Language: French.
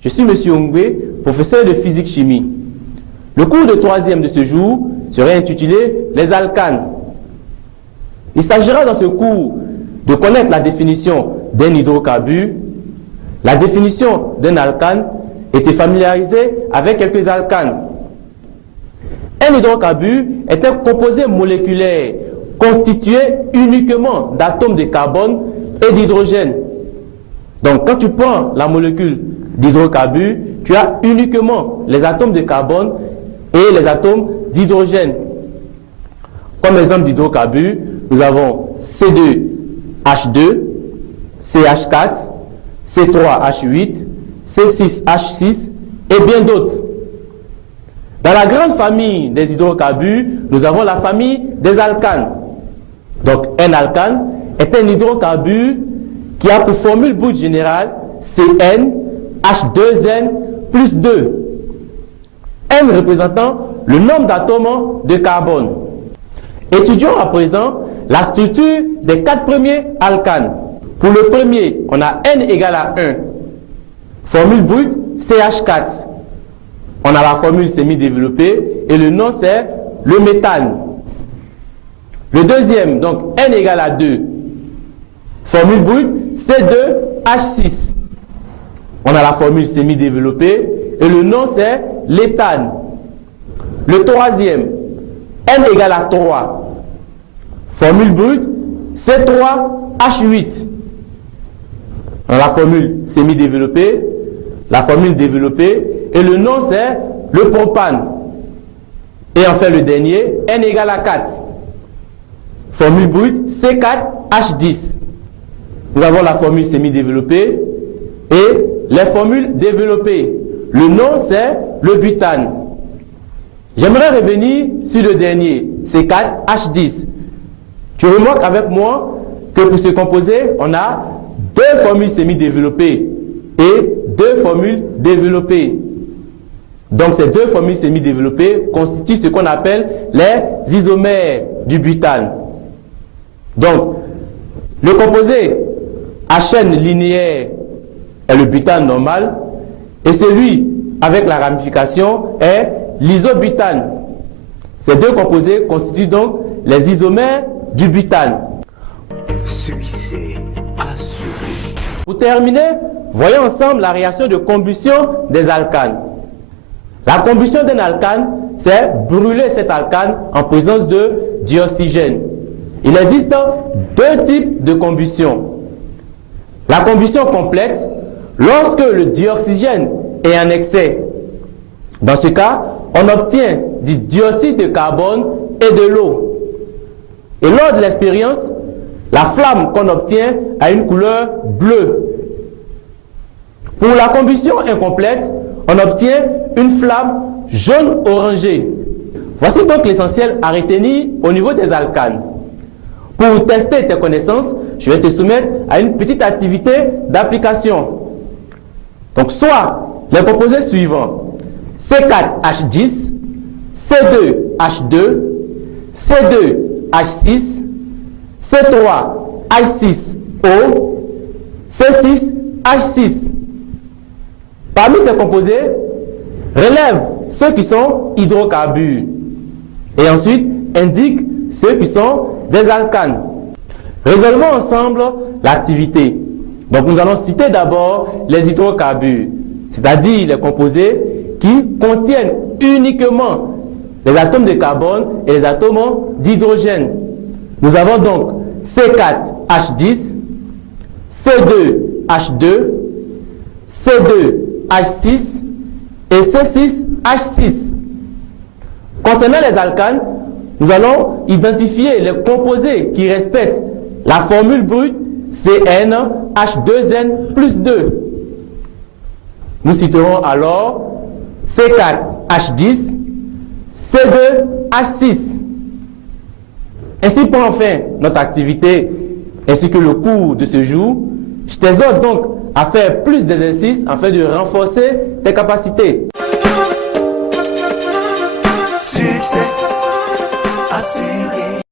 Je suis M. Ongwe, professeur de physique-chimie. Le cours de 3e de ce jour serait intitulé « Les alcanes ». Il s'agira dans ce cours de connaître la définition d'un hydrocarbure, la définition d'un alcane et de familiariser avec quelques alcanes. Un hydrocarbure est un composé moléculaire constitué uniquement d'atomes de carbone et d'hydrogène. Donc, quand tu prends la molécule d'hydrocarbure, tu as uniquement les atomes de carbone et les atomes d'hydrogène. Comme exemple d'hydrocarbure, nous avons C2H2, CH4, C3H8, C6H6 et bien d'autres. Dans la grande famille des hydrocarbures, nous avons la famille des alcanes. Donc, un alcane est un hydrocarbure qui a pour formule brute générale CnH2n plus 2. N représentant le nombre d'atomes de carbone. Étudions à présent la structure des 4 premiers alcanes. Pour le premier, on a N égale à 1. Formule brute CH4. On a la formule semi-développée et le nom c'est le méthane. Le deuxième, donc N égale à 2. Formule brute C2H6. On a la formule semi-développée et le nom c'est l'éthane. Le troisième, N égale à 3. Formule brute C3H8. On a la formule semi-développée, la formule développée et le nom c'est le propane. Et enfin le dernier, N égale à 4. Formule brute C4H10. Nous avons la formule semi-développée et les formules développées. Le nom c'est le butane. J'aimerais revenir sur le dernier, C4H10. Tu remarques avec moi que pour ce composé, on a 2 formules semi-développées et 2 formules développées. Donc ces 2 formules semi-développées constituent ce qu'on appelle les isomères du butane. Donc, le composé à chaîne linéaire est le butane normal et celui avec la ramification est l'isobutane. Ces 2 composés constituent donc les isomères du butane. Succès assuré. Pour terminer, voyons ensemble la réaction de combustion des alcanes. La combustion d'un alcane, c'est brûler cet alcane en présence de dioxygène. Il existe 2 types de combustion. La combustion complète, lorsque le dioxygène est en excès. Dans ce cas, on obtient du dioxyde de carbone et de l'eau. Et lors de l'expérience, la flamme qu'on obtient a une couleur bleue. Pour la combustion incomplète, on obtient une flamme jaune-orangée. Voici donc l'essentiel à retenir au niveau des alcanes. Pour tester tes connaissances, je vais te soumettre à une petite activité d'application. Donc, soit les composés suivants: C4H10, C2H2, C2H6, C3H6O, C6H6. Parmi ces composés, relève ceux qui sont hydrocarbures et ensuite indique ceux qui sont des alcanes. Résolvons ensemble l'activité. Donc nous allons citer d'abord les hydrocarbures, c'est-à-dire les composés qui contiennent uniquement les atomes de carbone et les atomes d'hydrogène. Nous avons donc C4H10, C2H2, C2H6 et C6H6. Concernant les alcanes, nous allons identifier les composés qui respectent la formule brute CnH2n plus 2. Nous citerons alors C4H10, C2H6. Ainsi pour enfin notre activité ainsi que le cours de ce jour, je t'exhorte donc à faire plus d'exercices afin de renforcer tes capacités. Succès assuré.